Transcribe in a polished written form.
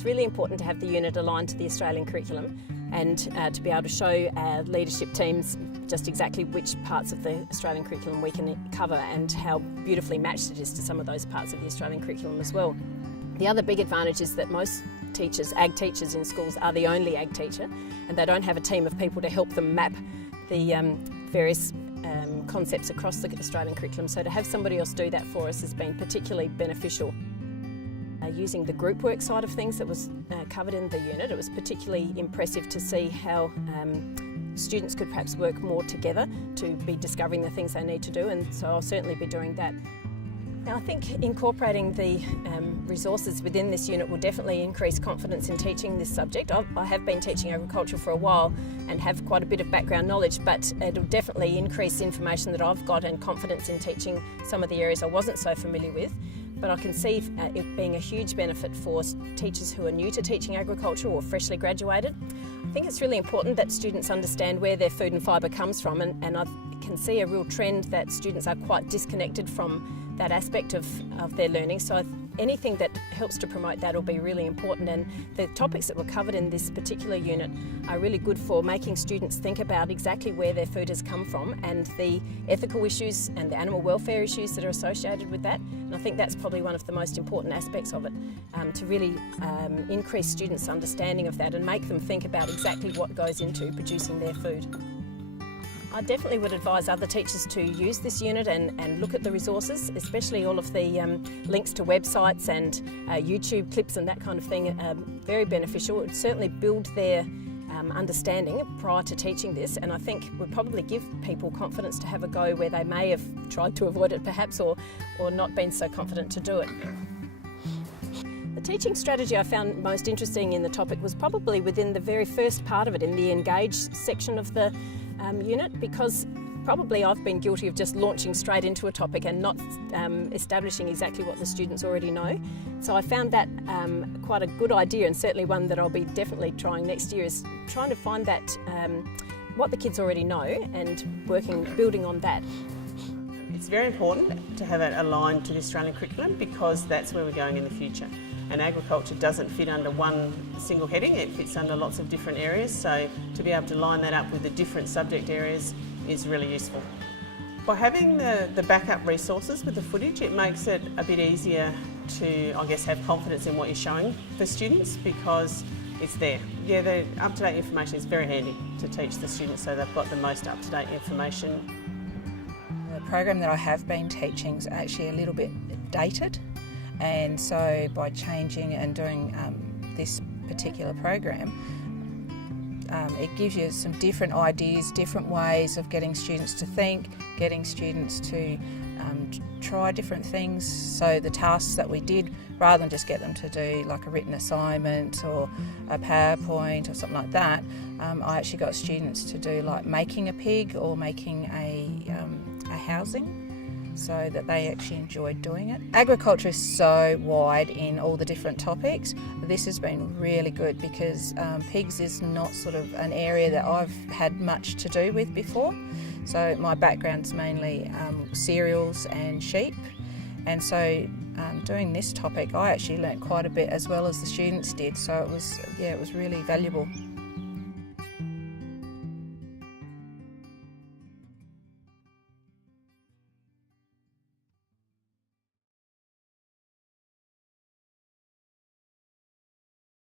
was really important to have the unit aligned to the Australian curriculum and to be able to show our leadership teams just exactly which parts of the Australian curriculum we can cover and how beautifully matched it is to some of those parts of the Australian curriculum as well. The other big advantage is that most teachers, ag teachers in schools, are the only ag teacher, and they don't have a team of people to help them map the various concepts across the Australian curriculum. So to have somebody else do that for us has been particularly beneficial. Using the group work side of things that was covered in the unit, it was particularly impressive to see how students could perhaps work more together to be discovering the things they need to do, and so I'll certainly be doing that. Now, I think incorporating the resources within this unit will definitely increase confidence in teaching this subject. I have been teaching agriculture for a while and have quite a bit of background knowledge, but it'll definitely increase information that I've got and confidence in teaching some of the areas I wasn't so familiar with. But I can see it being a huge benefit for teachers who are new to teaching agriculture or freshly graduated. I think it's really important that students understand where their food and fibre comes from, and I can see a real trend that students are quite disconnected from that aspect of their learning. So anything that helps to promote that will be really important, and the topics that were covered in this particular unit are really good for making students think about exactly where their food has come from and the ethical issues and the animal welfare issues that are associated with that. And I think that's probably one of the most important aspects of it, to really increase students' understanding of that and make them think about exactly what goes into producing their food. I definitely would advise other teachers to use this unit and look at the resources, especially all of the links to websites and YouTube clips and that kind of thing are very beneficial. It would certainly build their understanding prior to teaching this, and I think would probably give people confidence to have a go where they may have tried to avoid it perhaps or not been so confident to do it. The teaching strategy I found most interesting in the topic was probably within the very first part of it, in the engage section of the unit, because probably I've been guilty of just launching straight into a topic and not establishing exactly what the students already know. So I found that quite a good idea, and certainly one that I'll be definitely trying next year, is trying to find that what the kids already know and building on that. It's very important to have it aligned to the Australian curriculum because that's where we're going in the future. And agriculture doesn't fit under one single heading, it fits under lots of different areas, so to be able to line that up with the different subject areas is really useful. By having the backup resources with the footage, it makes it a bit easier to, I guess, have confidence in what you're showing for students because it's there. Yeah, the up-to-date information is very handy to teach the students so they've got the most up-to-date information. The program that I have been teaching is actually a little bit dated. And so by changing and doing this particular program, it gives you some different ideas, different ways of getting students to think, getting students to try different things. So the tasks that we did, rather than just get them to do like a written assignment or a PowerPoint or something like that, I actually got students to do like making a pig or making a housing, so that they actually enjoyed doing it. Agriculture is so wide in all the different topics. This has been really good because pigs is not sort of an area that I've had much to do with before. So my background's mainly cereals and sheep, and so doing this topic I actually learnt quite a bit as well as the students did, so it was really valuable.